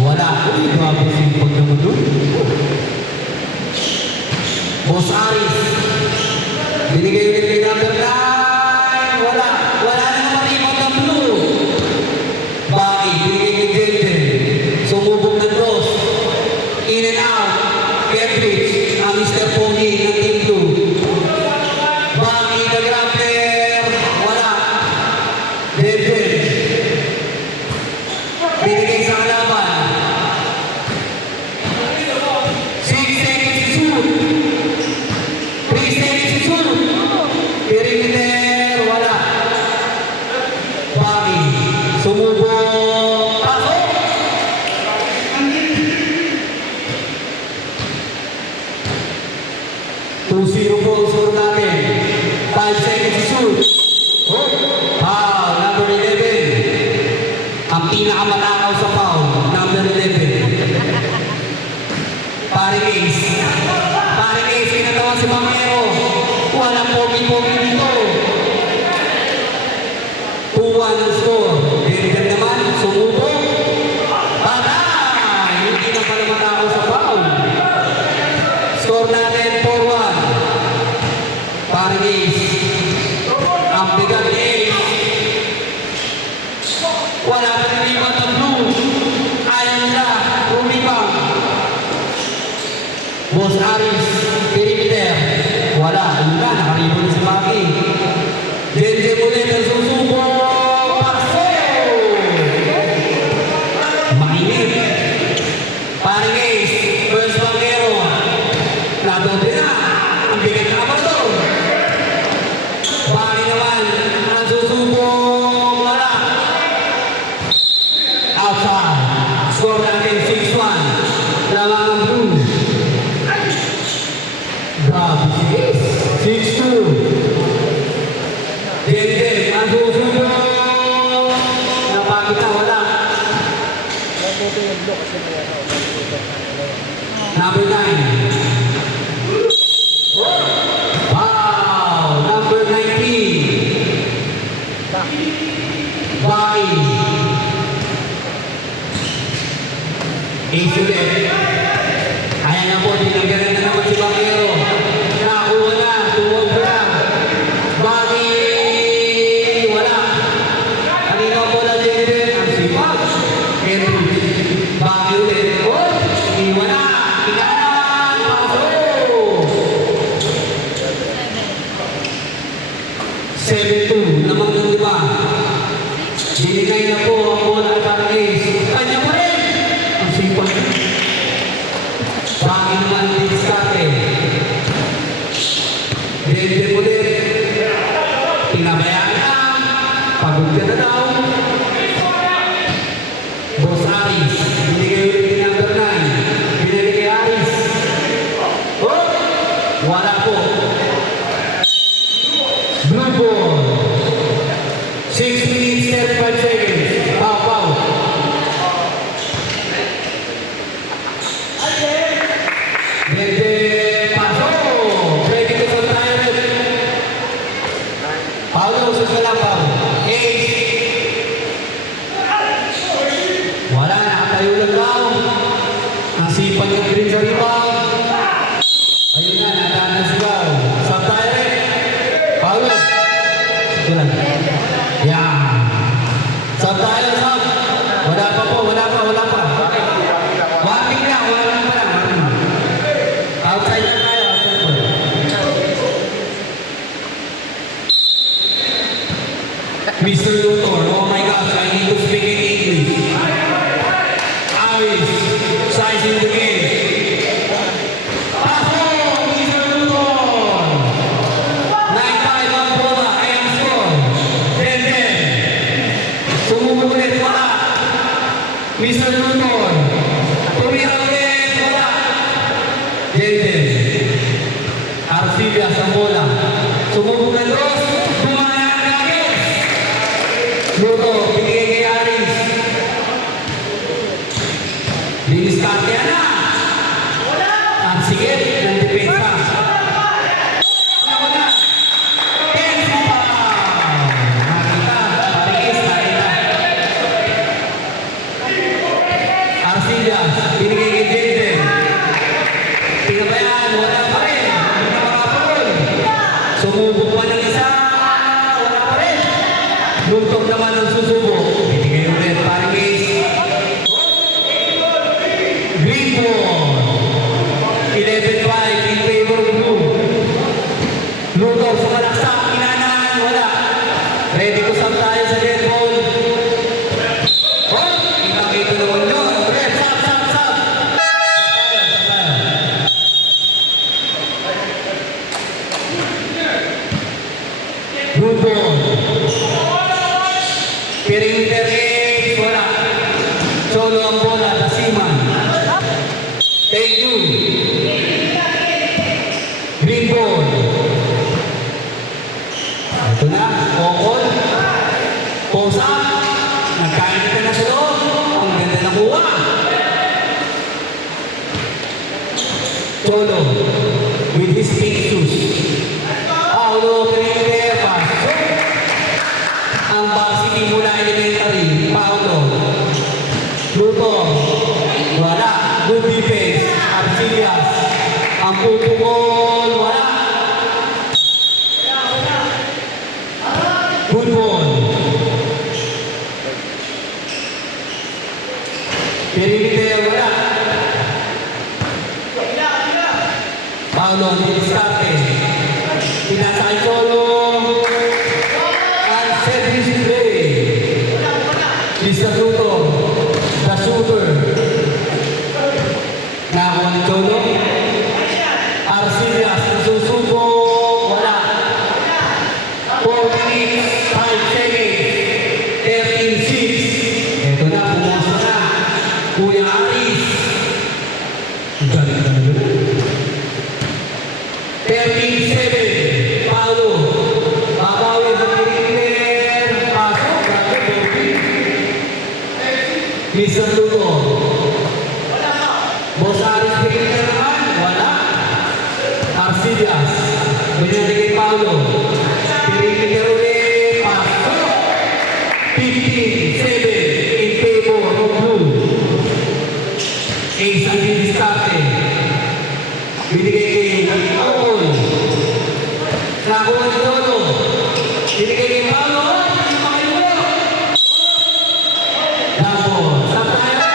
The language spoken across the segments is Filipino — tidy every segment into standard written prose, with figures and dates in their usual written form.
Wala. Uy, grabe simpag naman doon. Boss Aris. Binigay ulit kay number 9. Wala. Wala na naman ibang ng blue. Baki. Binigay kay Jenjen. Sumubog ng cross. In and out. Cambridge. Ang Mr. Pony ng Team Blue. Baki the grappler. Wala. Jenjen. Binigay sa kalaban. 6 seconds to shoot. 3 seconds to shoot. Perimeter, wala. Baki, sumubok, pasok. 2-0 po ang score natin. 5 seconds to shoot. Foul, number 11. Ang pinakamatakaw sa foul, number 11. Paring Ace. Paring Ace, kinatawa si Mamero. Walang pogi-pogi dito. 2-1 ang score. Deliver naman, sumubok. Patay! Hindi na pala matakaw sa foul. Score natin, 4-1. Paring Ace. Ang bigat ni Ace. Wala na nilipat ang blue. Ayaw nila. Rumibang. Boss Aris. Perimeter. Wala. Ano na? Nakaribon na si Maki. Jenjen ulit ang susubo. Pasok! Mainit. Paring Ace. First Mamero. Nadoble na. Ang bigat na ba ito? Baki naman. Ang susubo. Wala. Outside. Score natin 6-1. Lamang ang blue. Grabe si Ace. 6-2. Jenjen, ang susubo. Napakita, wala. Number 9. Wow! Number 19. Baki. Ace ulit. Kaya nga po, tinanggalan na naman si Bakero. Nakuha na, tuwag ko na. Baki, wala. Kanina po na Jenjen, ang sipag. Cambridge. Baki ulit. Oh, iwan na. Ikanan, pasok. 7-2, lamang ng 5. Binigay na po ang bola ng Paring Ace. Kanya pa rin. Ang sipag. Baki naman din diskarte. Jenjen ulit. Pinabayaan na. Pagod ka na daw. Boss Aris. Binigay ulit ni number 9. Binigay kay Aris. Oh! Wala po. Blue ball. 6 minutes, 35 seconds. Pow. Jenjen, pasok! Ready to sa timer. Paulo, sa kalabaw. Ace. Wala, nakatayo lang daw. Ang sipag ng green sa rebound. Ayun na, natana sila. Sa timer. Paulo. Ito lang. Yan. Sa timer, Sam. Wala pa po, wala pa. Warning na, wala lang pa lang. Outside na tayo, outside po. Mr. Luthor, oh my gosh, I need to speak in English. Aris, sizing the game. Pasok, Mr. Luthor! 9-5 ang bola, ayan score. Jenjen. Sumubok ulit, wala. Mr. Luthor. Tumira ulit, wala. Jenjen. Arcilla sa bola. Sumubok na Dros. Dumaya ang Nuggets. Luto, binigay kay Aris. Diniskarte na. Ang sigit ng depensa. Wala. 10 pa. Nakita, Paring Ace, nakita. Arcillas, binigay kay Jensen. Pinabayaan, wala pa rin. Hindi na makapagod. Sumubok pa ng isa, wala pa rin. Luntok naman ang susubok. Binigay ulit, parang ace. Green ball. 11-5 in favor of blue. Lugaw sa malaksak, inanan, wala. Ready to sub tayo sa red ball. Oh, kita-kita naman yun. Red, sub. Blue ball. Perimeter ace, wala. Solo ang bola, Tasiman. Thank you. Green ball. Ito na, Okol. Posa. Nagkain ka na sa loob. Ang ganda na kuha. Cholo. With his pink shoes. Paulo, perimeter, pass. Ang varsity mula elementary, Paulo. Luto. Wala. Good defense. Arcillas. Ang pupukol. Wala. Good ball. Perimeter. Wala. Paulo. Hindi diskarte. Pinasakay Cholo. And set his play. Mr. Luto. The shooter. Nakakuha ni Cholo. Arcillas, nasusubo, wala. 4 minutes, 5 seconds, 13-6. Ito na, pumasok na. Kuya Aris. Galing na naman. 13-7. Paulo. Babawi sa perimeter. Pasok. Mr. Luto. Boss Aris perimeter naman. Wala. Arcillas. Binili kay Paulo. Perimeter ulit. Pasok. 15-7 in favor of blue. Ace ang didiskarte. Binigay kay Okol. Nakuha ni Cholo. Binigay kay Paulo. Tapos, sa tayo.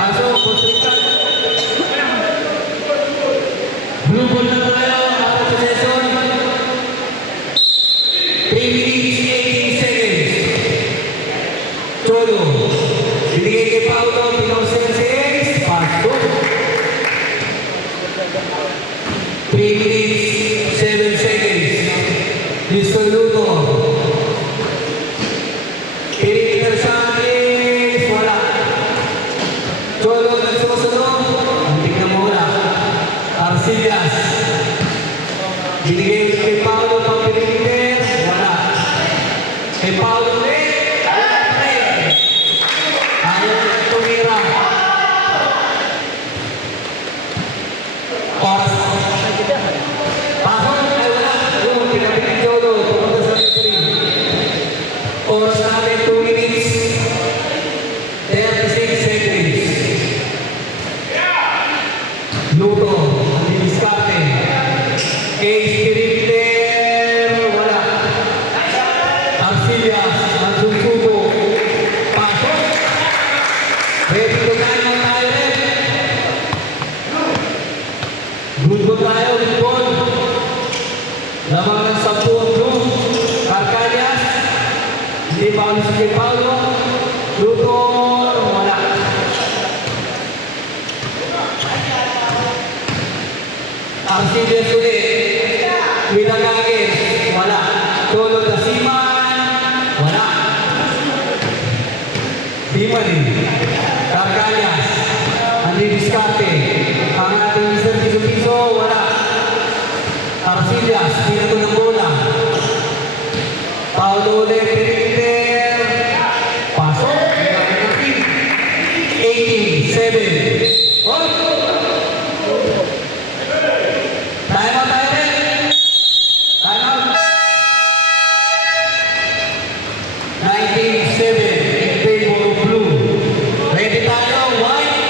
Pasok. Blue ball na tayo. Para sa session. 3 minutes, 18 seconds. Cholo. Binigay kay Paulo. Pinausin si Ace. Pasok. 3 minutes, 7 seconds. Mr. Luto. Perimeter sa Ace. Wala. Cholo nagsusunod. Antik na muna. Arcillas. Binigay kay Paulo pang perimeter. Wala. Kay Paulo ulit. Ayaw na tumira. Oras. Pasok. Ay wala. Yung pinapit ni Cholo. Pumunta sa referee. Oras natin 2 minutes. 36 seconds. Luto. Ang diskarte. Ace perimeter. Wala. Arcillas. Ang susubo. Pasok. Ready to time on tayo rin. Good ball tayo. Good ball. Lamang ng 10 ang blue. Arcillas. Hindi pa ulit si Paulo. Luto. Wala. Arcillas ulit. Winagagis. Wala. Cholo Tasiman. Wala. Timan din. Arcillas. Ang didiskarte. Ang ating Mr. Piso-Piso. Wala. Arcillas. Pinato ng bola. Paulo ulit. Perimeter. Pasok. 18-7. Oh! Time out tayo rin. Time out. 19-7 in favor of blue. Ready tayo. White.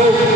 Hope